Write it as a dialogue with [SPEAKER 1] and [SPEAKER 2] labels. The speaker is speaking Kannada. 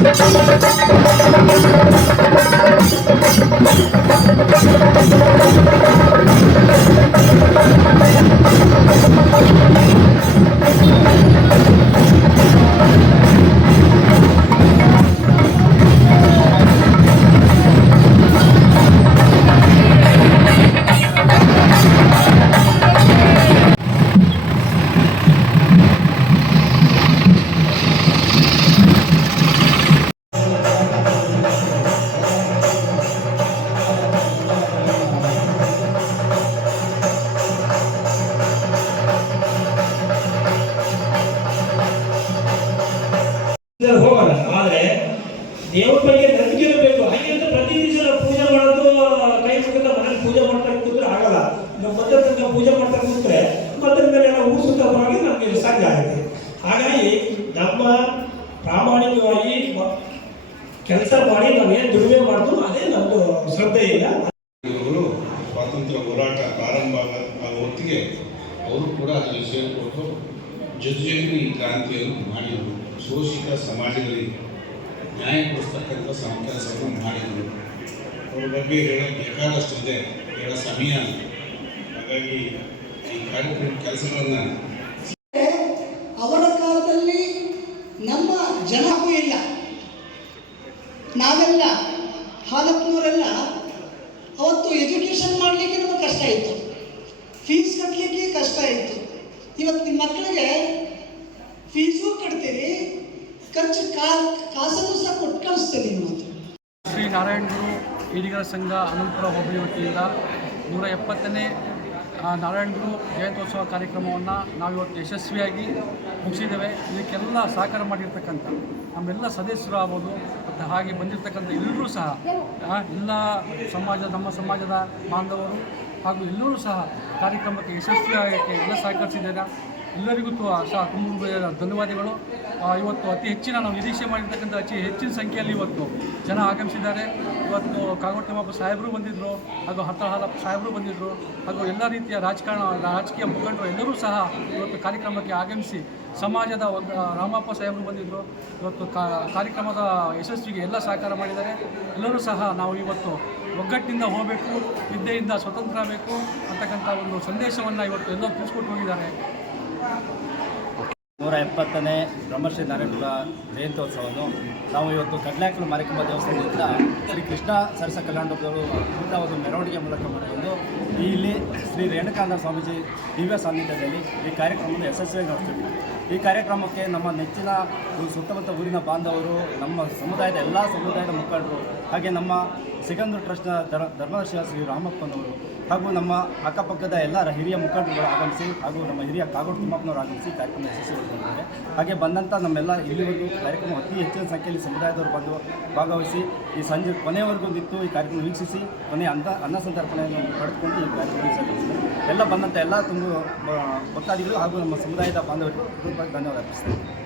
[SPEAKER 1] Thank you. ದೇವ್ರ ಬಗ್ಗೆ ನಂಬಿಕೆ ಇರಬೇಕು. ಹಾಗೆ ಅಂತ ಪ್ರತಿ ದಿವಸ ಪೂಜೆ ಮಾಡೋದು, ಕೈ ಮುಖದ ಮನೇಲಿ ಪೂಜೆ ಮಾಡ್ತಾ ಕೂತ್ರೆ ಆಗಲ್ಲ. ನಾವು ಮತ್ತೆ ತನಕ ಪೂಜೆ ಮಾಡ್ತಾ ಕೂತ್ರೆ ಮತ್ತೆ ಮೇಲೆ ನಾವು ಊರು ಬರೋಕೆ ನಮಗೆ ಸಾಧ್ಯ ಆಗುತ್ತೆ. ಹಾಗಾಗಿ ನಮ್ಮ ಪ್ರಾಮಾಣಿಕವಾಗಿ ಕೆಲಸ ಮಾಡಿ ನಾವೇನು ದುಡಿಮೆ ಮಾಡಿದ್ರು ಅದೇ ನಮ್ಮದು ಶ್ರದ್ಧೆಯಿಂದ
[SPEAKER 2] ಇಲ್ಲ ಸ್ವಾತಂತ್ರ್ಯ ಹೋರಾಟ ಪ್ರಾರಂಭ ಹೊತ್ತಿಗೆ ಅವರು ಕೂಡ ಅದರಲ್ಲಿ ಜೊತೆ ಜೊತೆಗೆ ಈ ಕ್ರಾಂತಿಯನ್ನು ಮಾಡಿದರು. ಶೋಷಿತ ಸಮಾಜಗಳಿಗೆ ನ್ಯಾಯ ಕೊಡಿಸ್ತಕ್ಕಂಥ ಸಮ ಮಾಡಿದರು. ಅವ್ರ ಬಗ್ಗೆ ಹೇಳೋದು ಬೇಕಾದಷ್ಟಿದೆ ಹೇಳೋ ಸಮಯ. ಹಾಗಾಗಿ ಈ ಕಾರ್ಯಕ್ರಮ ಕೆಲಸಗಳನ್ನು
[SPEAKER 3] ಅವರ ಕಾಲದಲ್ಲಿ ನಮ್ಮ ಜನಕ್ಕೂ ಇಲ್ಲ. ನಾವೆಲ್ಲ ಹಾಲಪ್ಪನವರೆಲ್ಲ ಅವತ್ತು ಎಜುಕೇಷನ್ ಮಾಡಲಿಕ್ಕೆ ನಮಗೆ ಕಷ್ಟ ಇತ್ತು. ಫೀಸ್ ಕಟ್ಟಲಿಕ್ಕೆ ಕಷ್ಟ ಇತ್ತು. ಇವತ್ತು ನಿಮ್ಮ ಮಕ್ಕಳಿಗೆ ಫೀಸು ಕಟ್ತೀರಿ
[SPEAKER 4] ಶ್ರೀ ನಾರಾಯಣ ಗುರು ಈಡಿಗರ ಸಂಘ ಅನಂತಪುರ ಹೋಬಳಿ ವತಿಯಿಂದ ನೂರ ಎಪ್ಪತ್ತನೇ ನಾರಾಯಣ ಗುರು ಜಯಂತ್ಯೋತ್ಸವ ಕಾರ್ಯಕ್ರಮವನ್ನು ನಾವಿವತ್ತು ಯಶಸ್ವಿಯಾಗಿ ಮುಗಿಸಿದ್ದೇವೆ. ಇದಕ್ಕೆಲ್ಲ ಸಹಕಾರ ಮಾಡಿರ್ತಕ್ಕಂಥ ನಮ್ಮೆಲ್ಲ ಸದಸ್ಯರು ಆಗ್ಬೋದು ಮತ್ತು ಹಾಗೆ ಬಂದಿರತಕ್ಕಂಥ ಎಲ್ಲರೂ ಸಹ ಎಲ್ಲ ಸಮಾಜ ನಮ್ಮ ಸಮಾಜದ ಬಾಂಧವರು ಹಾಗೂ ಎಲ್ಲರೂ ಸಹ ಕಾರ್ಯಕ್ರಮಕ್ಕೆ ಯಶಸ್ವಿಯಾಗಕ್ಕೆ ಎಲ್ಲ ಸಹಕರಿಸಿದ್ದಾರೆ ಎಲ್ಲರಿಗೂ ಸಹ ತುಂಬ ಧನ್ಯವಾದಗಳು. ಇವತ್ತು ಅತಿ ಹೆಚ್ಚಿನ ನಾವು ನಿರೀಕ್ಷೆ ಮಾಡಿರ್ತಕ್ಕಂಥ ಅತಿ ಹೆಚ್ಚಿನ ಸಂಖ್ಯೆಯಲ್ಲಿ ಇವತ್ತು ಜನ ಆಗಮಿಸಿದ್ದಾರೆ. ಇವತ್ತು ಕಾಗೋಟ್ ತಿಮ್ಮಪ್ಪ ಸಾಹೇಬರು ಬಂದಿದ್ದರು ಹಾಗೂ ಹತ್ತಹಾಲಪ್ಪ ಸಾಹೇಬರು ಬಂದಿದ್ದರು ಹಾಗೂ ಎಲ್ಲ ರೀತಿಯ ರಾಜಕಾರಣ, ರಾಜಕೀಯ ಮುಖಂಡರು ಎಲ್ಲರೂ ಸಹ ಇವತ್ತು ಕಾರ್ಯಕ್ರಮಕ್ಕೆ ಆಗಮಿಸಿ ಸಮಾಜದ ರಾಮಪ್ಪ ಸಾಹೇಬರು ಬಂದಿದ್ದರು ಇವತ್ತು ಕಾರ್ಯಕ್ರಮದ ಯಶಸ್ವಿಗೆ ಎಲ್ಲ ಸಹಕಾರ ಮಾಡಿದ್ದಾರೆ. ಎಲ್ಲರೂ ಸಹ ನಾವು ಇವತ್ತು ಒಗ್ಗಟ್ಟಿನಿಂದ ಹೋಗಬೇಕು, ವಿದ್ಯೆಯಿಂದ ಸ್ವತಂತ್ರ ಆಗಬೇಕು ಅಂತಕ್ಕಂಥ ಒಂದು ಸಂದೇಶವನ್ನು ಇವತ್ತು ಎಲ್ಲರೂ ತಿಳಿಸ್ಕೊಟ್ಟು ಹೋಗಿದ್ದಾರೆ.
[SPEAKER 5] ನೂರ ಎಪ್ಪತ್ತನೇ ಬ್ರಹ್ಮಶ್ರೀ ನಾರಾಯಣಪುರ ಜಯಂತ್ಯೋತ್ಸವವನ್ನು ನಾವು ಇವತ್ತು ಕಡ್ಲಾಕಲು ಮಾರಿಕಂಬ ದೇವಸ್ಥಾನದಿಂದ ಶ್ರೀ ಕೃಷ್ಣ ಸರಸ ಕಲ್ಯಾಣದವರು ಇಂಥ ಒಂದು ಮೆರವಣಿಗೆ ಮೂಲಕ ಮಾಡಿಕೊಂಡು ಇಲ್ಲಿ ಶ್ರೀ ರೇಣುಕಾನಂದ ಸ್ವಾಮೀಜಿ ದಿವ್ಯ ಸಾನ್ನಿಧ್ಯದಲ್ಲಿ ಈ ಕಾರ್ಯಕ್ರಮವನ್ನು ಯಶಸ್ವಿಯಾಗಿ ನಡೆಸ್ತೀವಿ ಈ ಕಾರ್ಯಕ್ರಮಕ್ಕೆ ನಮ್ಮ ನೆಚ್ಚಿನ ಸುತ್ತಮುತ್ತ ಊರಿನ ಬಾಂಧವರು, ನಮ್ಮ ಸಮುದಾಯದ ಎಲ್ಲ ಸಮುದಾಯದ ಮುಖಂಡರು, ಹಾಗೆ ನಮ್ಮ ಸಿಗಂದೂರು ಟ್ರಸ್ಟ್ನ ಧರ್ ಧರ್ಮದರ್ಶನ ಶ್ರೀ ರಾಮಪ್ಪನವರು ಹಾಗೂ ನಮ್ಮ ಅಕ್ಕಪಕ್ಕದ ಎಲ್ಲ ಹಿರಿಯ ಮುಖಂಡರುಗಳು ಆಗಮಿಸಿ ಹಾಗೂ ನಮ್ಮ ಹಿರಿಯ ಕಾಗೋಡು ತಿಮ್ಮಪ್ಪನವರು ಆಗಮಿಸಿ ಕಾರ್ಯಕ್ರಮ ಯಶಸ್ವಿಗೊಳಿಸಿದ್ದಾರೆ. ಹಾಗೆ ಬಂದಂಥ ನಮ್ಮೆಲ್ಲ ಇಲ್ಲಿವರೆಗೂ ಕಾರ್ಯಕ್ರಮ ಅತಿ ಹೆಚ್ಚಿನ ಸಂಖ್ಯೆಯಲ್ಲಿ ಸಮುದಾಯದವರು ಬಂದು ಭಾಗವಹಿಸಿ ಈ ಸಂಜೆ ಕೊನೆಯವರೆಗೂ ನಿಂತು ಈ ಕಾರ್ಯಕ್ರಮ ವೀಕ್ಷಿಸಿ ಕೊನೆಯ ಅನ್ನ ಅನ್ನ ಸಂತರ್ಪಣೆಯನ್ನು ಪಡೆದುಕೊಂಡು ಈ ಕಾರ್ಯಕ್ರಮ ಎಲ್ಲ ಬಂದಂಥ ಎಲ್ಲ ತುಂಬ ಭಕ್ತಾದಿಗಳು ಹಾಗೂ ನಮ್ಮ ಸಮುದಾಯದ ಬಾಂಧವರಿಗೆ ಧನ್ಯವಾದ. ಅರ್ಪಿಸ್ತೇನೆ